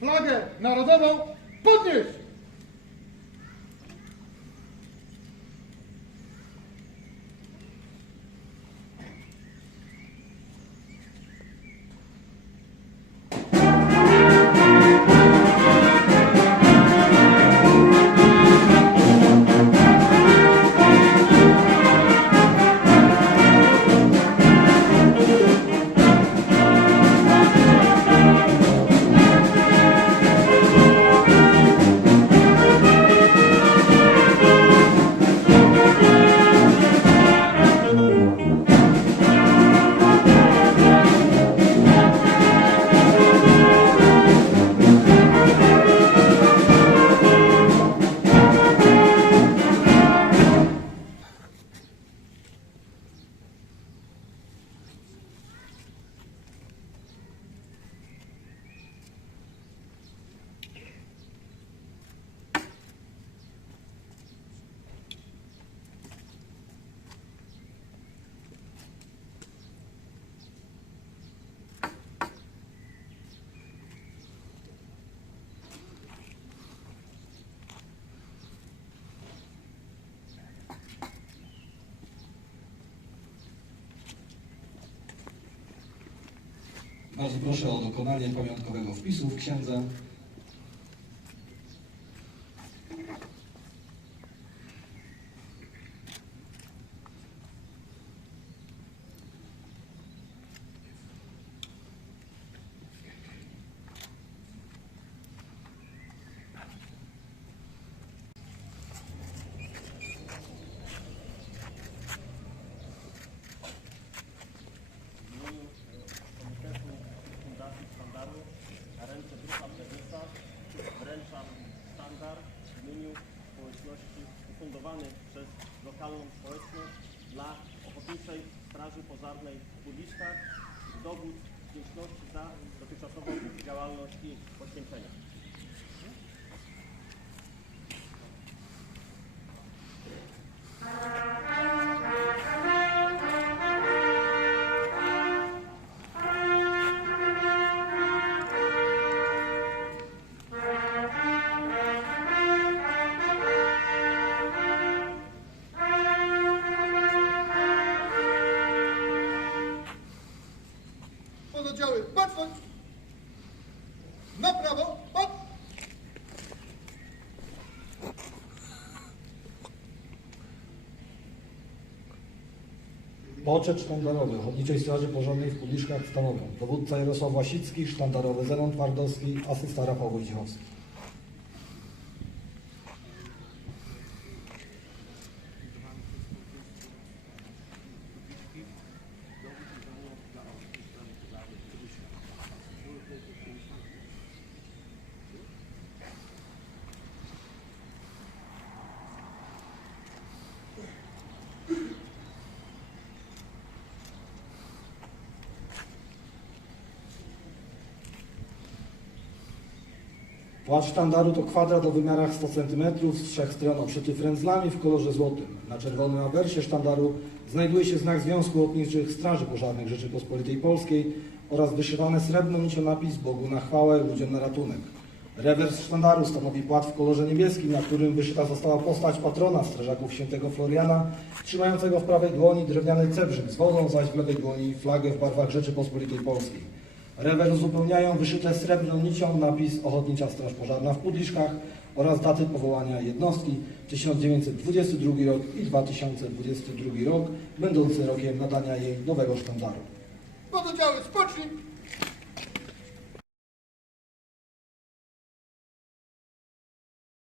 flagę narodową podnieść! Bardzo proszę o dokonanie pamiątkowego wpisu w księdze. Ufundowany przez lokalną społeczność dla Ochotniczej Straży Pożarnej w Budiszkach dowód wdzięczności za dotychczasową działalność i poświęcenia. Pododdziały, patrzeć! Na prawo, patrz! Poczet sztandarowy Ochotniczej Straży Pożarnej w Pudiszkach stanowią dowódca Jarosław Łasicki, sztandarowy Zenon Twardowski, asysta Rafał Wojciechowski. Płat sztandaru to kwadrat o wymiarach 100 cm z trzech stron obszyty frędzlami w kolorze złotym. Na czerwonym awersie sztandaru znajduje się znak Związku Ochotniczych Straży Pożarnych Rzeczypospolitej Polskiej oraz wyszywany srebrną nicią napis Bogu na chwałę, ludziom na ratunek. Rewers sztandaru stanowi płat w kolorze niebieskim, na którym wyszyta została postać patrona strażaków świętego Floriana, trzymającego w prawej dłoni drewniany cebrzyk z wodą, zaś w lewej dłoni flagę w barwach Rzeczypospolitej Polskiej. Rewers uzupełniają wyszyte srebrną nicią napis Ochotnicza Straż Pożarna w Pudliszkach oraz daty powołania jednostki 1922 rok i 2022 rok, będący rokiem nadania jej nowego sztandaru. Pododdziały, spocznij!